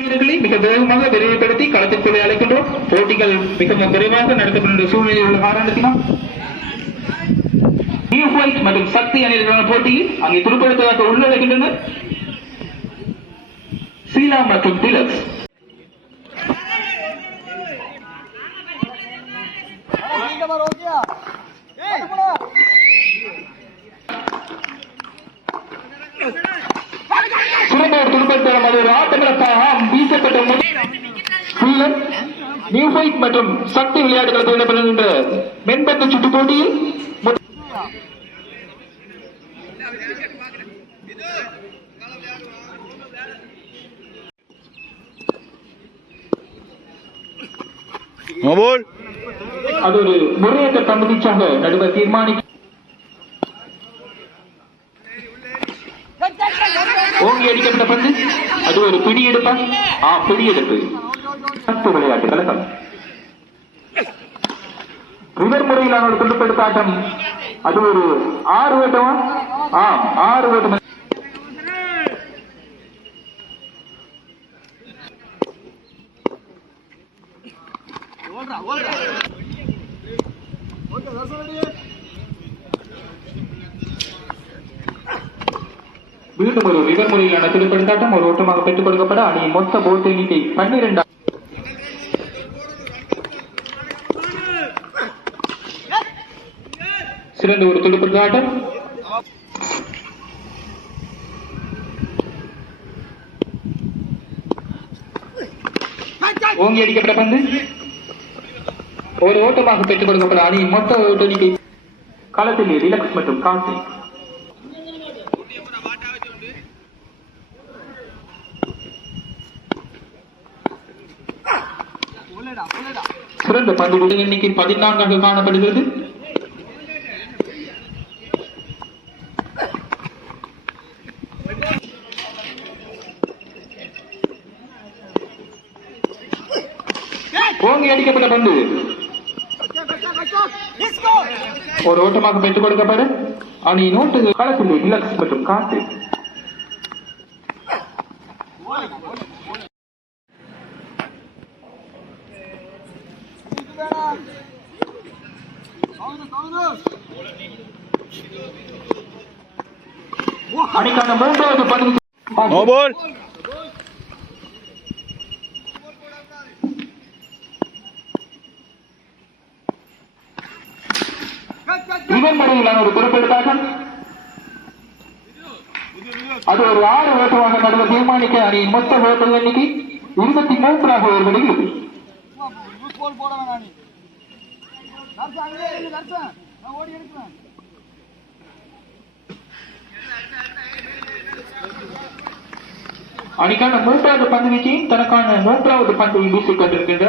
வீரர்களை மிக வேகமாக விரைவுபடுத்தி களத்திற்குள்ளே அழைக்கின்றோம். போட்டிகள் மிகவும் விரைவாக நடத்தப்படுகின்ற சூழ்நிலையில் உள்ள காரணத்தினால் நியூ ஃபைட் மற்றும் சக்தி அணியிலான போட்டியில் அங்கே துடுப்படுத்துவதாக உள்ளடக்கின்றனர் சீலா மற்றும் திலக்ஸ். நியூ ஃபைட் மற்றும் சக்தி விளையாட்டுகள் நடைபெறுகின்ற மென்பந்து சுற்று போட்டியில் அது ஒரு முறையற்ற பந்துவீச்சாக நடுவர் தீர்மானிக்க ஓங்கி அடிக்கப்பட்ட பந்து அது ஒரு பிடியெடுப்பா பிடியெடுப்பு. சக்தி விளையாட்டு கழகம் ரிவர் முறையிலான ஒரு துடுப்படுத்த ஆட்டம். அது ஒரு 6 ஓட்டமா 6 ஓட்டம். மீண்டும் ஒரு ரிவர் முறையிலான துடுப்படுத்தாட்டம் ஒரு ஓட்டமாக பெற்றுக் கொடுக்கப்பட அணியின் மொத்த போட் எண்ணிக்கை 12. சிறந்த ஒரு துடுப்படுத்தாட்டம். ஓங்கி அடிக்கப்பட்ட பந்து ஒரு ஓட்டமாக பெற்றுக் கொடுக்கப்பட அணியின் மொத்த ஓட்ட எண்ணிக்கை களத்தில் ரிலக்ஸ் மற்றும் காசி. சிறந்த பந்து எண்ணிக்கை 14 காணப்படுகிறது. ஓங்கி அடிக்கப்பட்ட பந்து ஒரு ஓட்டமாக பெற்றுக் கொடுக்கப்பட அணியின் ஓட்டு களத்தில் ரிலக்ஸ் மற்றும் காத்து. அணிக்கான 3வது பந்து இதன் முறையிலான ஒரு குறிப்பிடத்தாட்டம். அது ஒரு 6 ஓட்டமாக நடுவர் தீர்மானிக்க அணியின் மொத்த ஓட்ட எண்ணிக்கை 23 வருகிறது. அணிக்கான 3வது பந்து வீச்சையும் தனக்கான 3வது பந்தை வீசிக் கொண்டிருக்கின்ற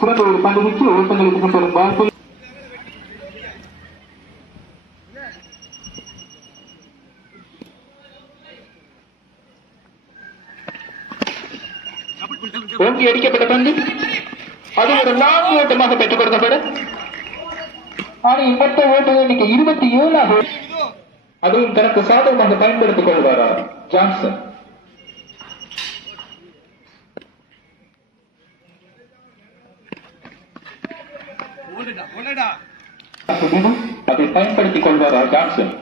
சிறந்த ஒரு பந்து வீச்சு ஓட்டங்களுக்கு கொண்டு வரும் வாய்ப்பு. ஓங்கி அடிக்கப்பட்ட பந்து அது ஒரு 4 ஓட்டமாக பெற்றுக் கொடுக்கப்பட அணியின் மொத்த ஓட்ட எண்ணிக்கை 27. அதுவும் தனக்கு சாதகமாக பயன்படுத்திக் கொள்வாரா ஜான்சன். அதை பயன்படுத்திக் கொள்வாரா ஜான்சன்.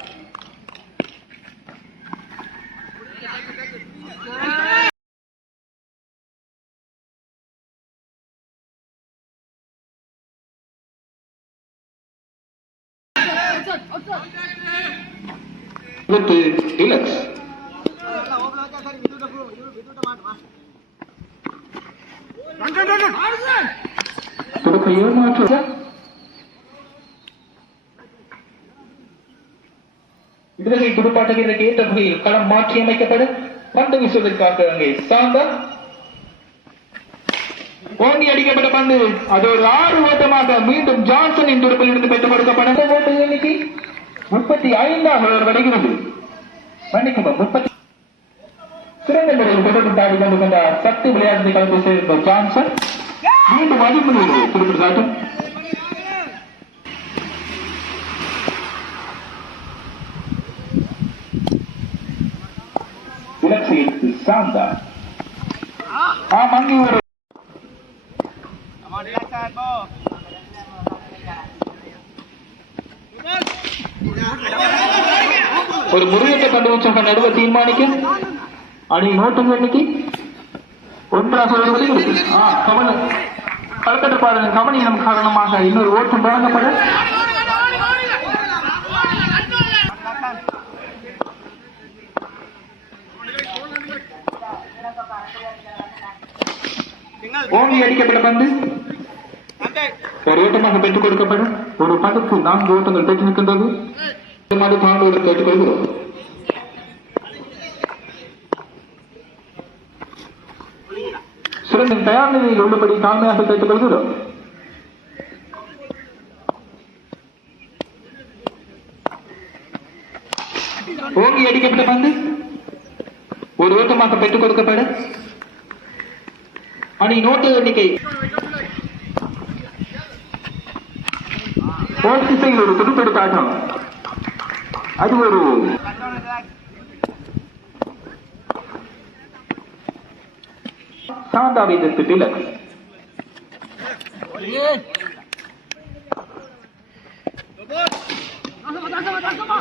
டிலக்ஸ் விடுதலை துடுப்பாட்ட வீரருக்கு ஏற்ற வகையில் களம் மாற்றி அமைக்கப்பட பந்து வீசுவதற்காக அங்கே சாந்தா ஓங்கி அடிக்கப்பட்ட பந்து அது ஒரு 6 ஓட்டமாக மீண்டும் ஜான்சனின் துடுப்பில் இருந்து பெற்றுக் கொடுக்கப்பட்ட ஓட்ட எண்ணிக்கை 35 வருகிறது. மன்னிக்கும் 30. சிறந்த முறையில் தொடர்பு ஆடி கொண்டிருக்கின்ற சக்தி விளையாட்டு கலந்து சேர்ந்த ஜான்சன் மீண்டும் அதிமுறை துடுப்படுத்தாட்டம். சேர்த்து சாந்தா அங்கே ஒரு முருகத்தை கண்டுபிடிச்ச நடுவை தீர்மானிக்கும் அணி நோட்டும் எண்ணிக்கை ஒன்றாக கவன கலக்கட்டுப்பாளரின் கவனியம் காரணமாக இன்னொரு ஓட்டம் வழங்கப்பட ஓங்கி அடிக்கப்பட்ட பந்து ஒரு ஓட்டமாக பெற்றுக் கொடுக்கப்படும். ஒரு பந்துக்கு 4 ஓட்டங்கள் பெற்று நிற்கின்றது. தாழ்வு கேட்டுக்கொள்கிறோம். சிறந்த தயார் நிலையில் உள்ளபடி தாழ்மையாக கேட்டுக்கொள்கிறோம். ஓங்கி அடிக்கப்பட்ட பந்து ஒரு ஓட்டமாக பெற்றுக் கொடுக்கப்பட அணி நோட்டு எண்ணிக்கை திசையில் ஒரு துடுப்பெடுத்தாட்டம். அது ஒரு சாந்தாவை எதிர்த்து திலக்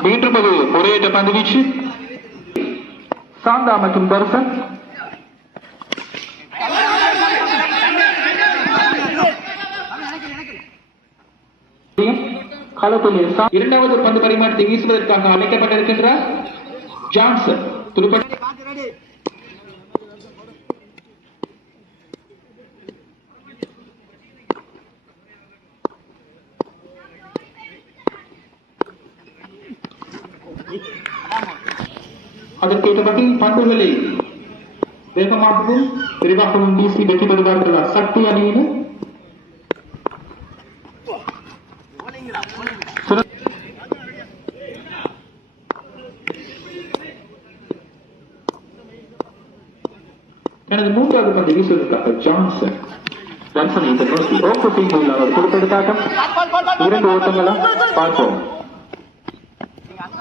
மீண்டும் ஒரு முறையற்ற பந்து வீச்சு. சாந்தா மற்றும் தர்சன் களத்தில் இரண்டாவது பந்து பரிமாற்றத்தை வீசுவதற்காக அழைக்கப்பட்டிருக்கின்றார் ஜான்சன். அதற்கேற்றபடி பந்துகளை வேகமாகவும் விரிவாகவும் வீசி வெற்றி பெறுவார்கள் சக்தி அணியினர். எனது 3வது பந்து வீசுவதற்காக ஜான்சன் ஜான்சனை நோக்கி ஓப்பசிங் அவர் கொடுத்தெடுத்தாட்டம். 2 ஓட்டங்களா பார்ப்போம்.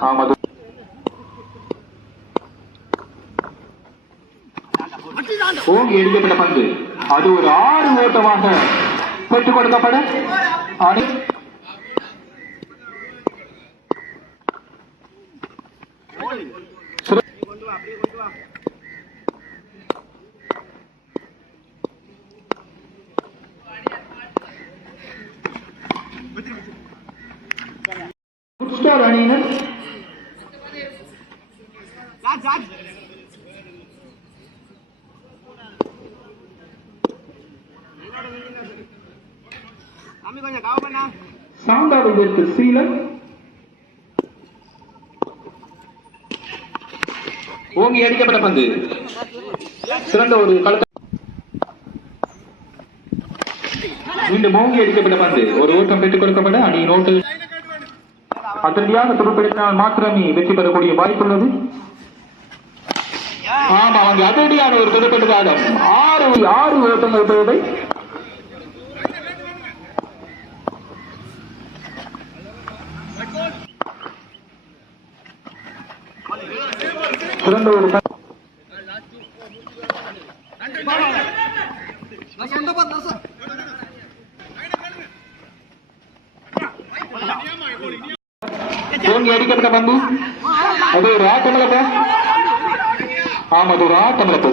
ஆமாம், ஓங்கி எடுக்கப்பட்ட பந்து அது ஒரு 6 ஓட்டமாக பெற்றுக் கொடுக்கப்பட அணி அணியினர் சாந்தாவை எதிர்த்து சீலன் ஓங்கி அடிக்கப்பட்ட பந்து சிறந்த ஒரு மீண்டும் ஓங்கி அடிக்கப்பட்ட பந்து ஒரு ஓட்டம் பெற்றுக் கொடுக்கப்பட அணி நோட்டு அதிரடியாக துடுப்பெடுத்தால் மாத்திரமே வெற்றி பெறக்கூடிய வாய்ப்புள்ளது. ஆமா, அங்கே அதிரடியான ஒரு துடுப்பெடுத்தாலும் 6 ஓட்டங்கள் தேவை. சிறந்த ஒரு ஓங்கி அடிக்கப்பட்ட பந்து அது ஒரு ஆட்டமிழப்பு. ஆமா, அது ஒரு ஆட்டமிழப்பு.